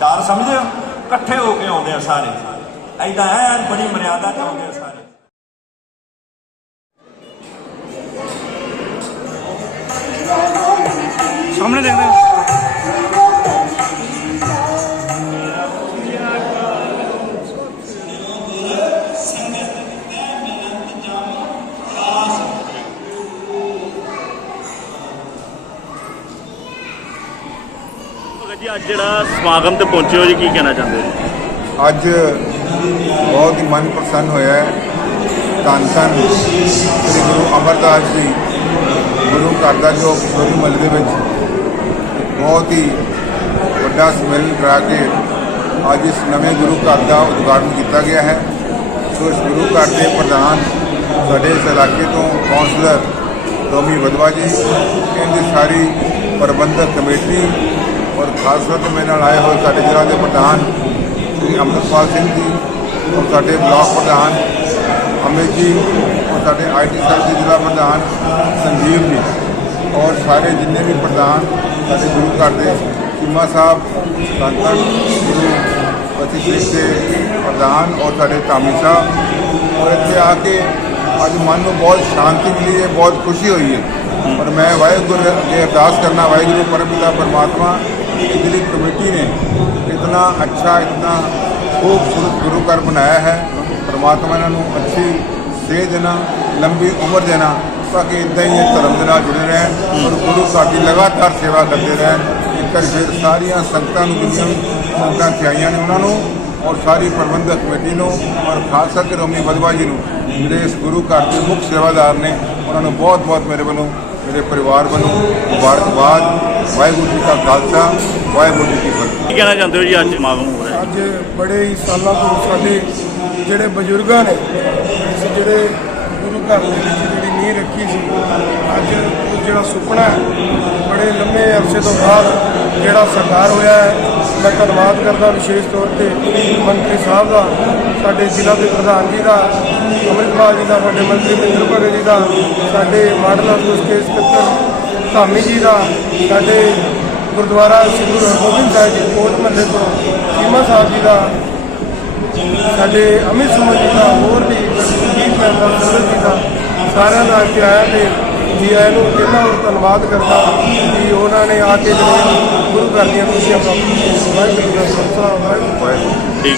ਡਰ ਸਮਝਦੇ ਹੋ? ਇਕੱਠੇ ਹੋ ਕੇ ਆਉਂਦੇ ਆ ਸਾਰੇ। ਐਦਾਂ ਐਨ ਬੜੀ ਮਰਿਆਦਾ ਚ ਆਉਂਦੇ ਆ ਸਾਰੇ। ਸਾਹਮਣੇ ਦੇਖਦੇ ਭਗਤ ਜੀ, ਅੱਜ ਜਿਹੜਾ ਸਮਾਗਮ ਤੇ ਪਹੁੰਚੇ ਹੋ ਜੀ, ਕੀ ਕਹਿਣਾ ਚਾਹੁੰਦੇ ਹੋ ਅੱਜ ਬਹੁਤ ਹੀ ਮਨ ਪ੍ਰਸੰਨ ਹੋਇਆ ਹੈ। ਧੰਨ ਧੰਨ ਸ੍ਰੀ ਗੁਰੂ ਅਮਰਦਾਸ ਜੀ, ਗੁਰੂ ਘਰ ਦਾ ਜੋ ਗੁਰੂ ਮਹੱਲੇ ਦੇ ਵਿੱਚ ਬਹੁਤ ਹੀ ਵੱਡਾ ਸਮੇਲਨ ਕਰਾ ਕੇ ਅੱਜ ਇਸ ਨਵੇਂ ਗੁਰੂ ਘਰ ਦਾ ਉਦਘਾਟਨ ਕੀਤਾ ਗਿਆ ਹੈ। ਸੋ ਇਸ ਗੁਰੂ ਘਰ ਦੇ ਪ੍ਰਧਾਨ ਸਾਡੇ ਇਸ ਇਲਾਕੇ ਤੋਂ ਕੌਂਸਲਰ ਰੋਮੀ ਵਦਵਾ ਜੀ, ਇਹਦੀ ਸਾਰੀ ਪ੍ਰਬੰਧਕ ਕਮੇਟੀ ਖਾਸ ਕਰਕੇ ਮੇਰੇ ਨਾਲ ਆਏ ਹੋਏ ਸਾਡੇ ਜ਼ਿਲ੍ਹਾ ਦੇ ਪ੍ਰਧਾਨ ਸ੍ਰੀ ਅੰਮ੍ਰਿਤਪਾਲ ਸਿੰਘ ਜੀ ਔਰ ਸਾਡੇ ਬਲਾਕ ਪ੍ਰਧਾਨ ਅਮਿਤ ਜੀ ਔਰ ਸਾਡੇ ਆਈਟੀ ਸੈੱਲ ਦੇ ਜ਼ਿਲ੍ਹਾ ਪ੍ਰਧਾਨ ਸੰਜੀਵ ਜੀ ਔਰ ਸਾਰੇ ਜਿੰਨੇ ਵੀ ਪ੍ਰਧਾਨ ਸਾਡੇ ਗੁਰੂ ਘਰ ਦੇ ਚੀਮਾ ਸਾਹਿਬ ਸੰਤਨ ਪਤੀ ਸਿੰਘ ਦੇ ਪ੍ਰਧਾਨ ਔਰ ਸਾਡੇ ਧਾਮੀ ਸਾਹਿਬ ਔਰ ਇੱਥੇ ਆ ਕੇ ਅੱਜ ਮਨ ਨੂੰ ਬਹੁਤ ਸ਼ਾਂਤੀ ਮਿਲੀ ਹੈ, ਬਹੁਤ ਖੁਸ਼ੀ ਹੋਈ ਹੈ। ਔਰ ਮੈਂ ਵਾਹਿਗੁਰੂ ਅੱਗੇ ਅਰਦਾਸ ਕਰਨਾ, ਵਾਹਿਗੁਰੂ ਪਰਮਪਿਤਾ ਪਰਮਾਤਮਾ ਇਹ ਜਿਹੜੀ ਕਮੇਟੀ ਨੇ ਇਤਨਾ ਅੱਛਾ, ਇਤਨਾ ਖੂਬਸੂਰਤ ਗੁਰੂ ਘਰ ਬਣਾਇਆ ਹੈ। ਪਰਮਾਤਮਾ ਇਹਨਾਂ ਨੂੰ ਅੱਛੀ ਸਿਹਤ ਦੇਣਾ, ਲੰਬੀ ਉਮਰ ਦੇਣਾ, ਤਾਂ ਕਿ ਇਦਾਂ ਹੀ ਇਹ ਧਰਮ ਦੇ ਨਾਲ ਜੁੜੇ ਰਹਿਣ ਔਰ ਗੁਰੂ ਘਰ ਦੀ ਲਗਾਤਾਰ ਸੇਵਾ ਕਰਦੇ ਰਹਿਣ। ਇੱਕ ਵਾਰ ਫਿਰ ਸਾਰੀਆਂ ਸੰਗਤਾਂ ਨੂੰ ਜਿੰਨੀਆਂ ਸੰਗਤਾਂ ਇੱਥੇ ਆਈਆਂ ਨੇ ਉਹਨਾਂ ਨੂੰ ਔਰ ਸਾਰੀ ਪ੍ਰਬੰਧਕ ਕਮੇਟੀ ਨੂੰ ਔਰ ਖਾਸ ਕਰਕੇ ਰੋਮੀ ਬਦਵਾ ਜੀ ਨੂੰ, ਜਿਹੜੇ ਇਸ ਗੁਰੂ ਘਰ ਦੇ ਮੁੱਖ ਸੇਵਾਦਾਰ ਨੇ, ਉਹਨਾਂ ਨੂੰ ਬਹੁਤ ਬਹੁਤ ਮੇਰੇ ਵੱਲੋਂ ਮੇਰੇ ਪਰਿਵਾਰ ਵੱਲੋਂ ਮੁਬਾਰਕਬਾਦ ਵਾਹਿਗੁਰੂ ਜੀ ਕਾ ਖਾਲਸਾ ਵਾਹਿਗੁਰੂ ਜੀ ਕੀ ਫਤਿਹ। ਕੀ ਕਹਿਣਾ ਚਾਹੁੰਦੇ ਹੋ ਜੀ ਅੱਜ ਸਮਾਗਮ ਹੋ ਰਿਹਾ ਅੱਜ ਬੜੇ ਹੀ ਸਾਲਾਂ ਤੋਂ ਸਾਡੇ ਜਿਹੜੇ ਬਜ਼ੁਰਗਾਂ ਨੇ ਜਿਹੜੇ ਗੁਰੂ ਘਰ ਦੇ ਵਿੱਚ ਜਿਹੜੀ ਨੀਂਹ ਰੱਖੀ ਸੀ, ਅੱਜ ਉਹ ਜਿਹੜਾ ਸੁਪਨਾ ਬੜੇ ਲੰਮੇ ਅਰਸੇ ਤੋਂ ਬਾਅਦ ਜਿਹੜਾ ਸਰਕਾਰ ਹੋਇਆ ਹੈ, ਮੈਂ ਧੰਨਵਾਦ ਕਰਦਾ ਵਿਸ਼ੇਸ਼ ਤੌਰ ਤੇ ਮੰਤਰੀ ਸਾਹਿਬ ਦਾ, ਸਾਡੇ ਜ਼ਿਲ੍ਹਾ ਦੇ ਪ੍ਰਧਾਨ ਜੀ ਦਾ, ਅੰਮ੍ਰਿਤਪਾਲ ਜੀ ਦਾ, ਸਾਡੇ ਮੰਤਰੀ ਮਿੰਦਰ ਭਗਤ ਜੀ ਦਾ, ਸਾਡੇ ਮਾਡਲ ਹਾਊਸ ਦੇ ਸਕੱਤਰ ਧਾਮੀ ਜੀ ਦਾ, ਸਾਡੇ ਗੁਰਦੁਆਰਾ ਸ੍ਰੀ ਗੁਰੂ ਹਰਗੋਬਿੰਦ ਸਾਹਿਬ ਜੀ ਕੋਟ ਮਹੱਲੇ ਤੋਂ ਚੀਮਾ ਸਾਹਿਬ ਜੀ ਦਾ, ਸਾਡੇ ਅਮਿਤ ਸੁਮਨ ਜੀ ਦਾ, ਹੋਰ ਵੀ ਗੀਤ ਮੈਂਬਰ ਸਰਵਿਸ ਜੀ ਦਾ ਸਾਰਿਆਂ ਦਾ ਇੱਥੇ ਆਇਆ ਤੇ ਜੀ ਆਇਆਂ ਨੂੰ ਕਿੰਨਾ ਧੰਨਵਾਦ ਕਰਦਾ ਕਿ ਉਹਨਾਂ ਨੇ ਆ ਕੇ ਜਿਹੜੇ ਗੁਰੂ ਘਰ ਦੀਆਂ ਖੁਸ਼ੀਆਂ ਪ੍ਰਾਪਤ ਕੀਤੀਆਂ। ਵਾਹਿਗੁਰੂ ਜੀ ਦਾ ਖਾਲਸਾ, ਵਾਹਿਗੁਰੂ ਜੀ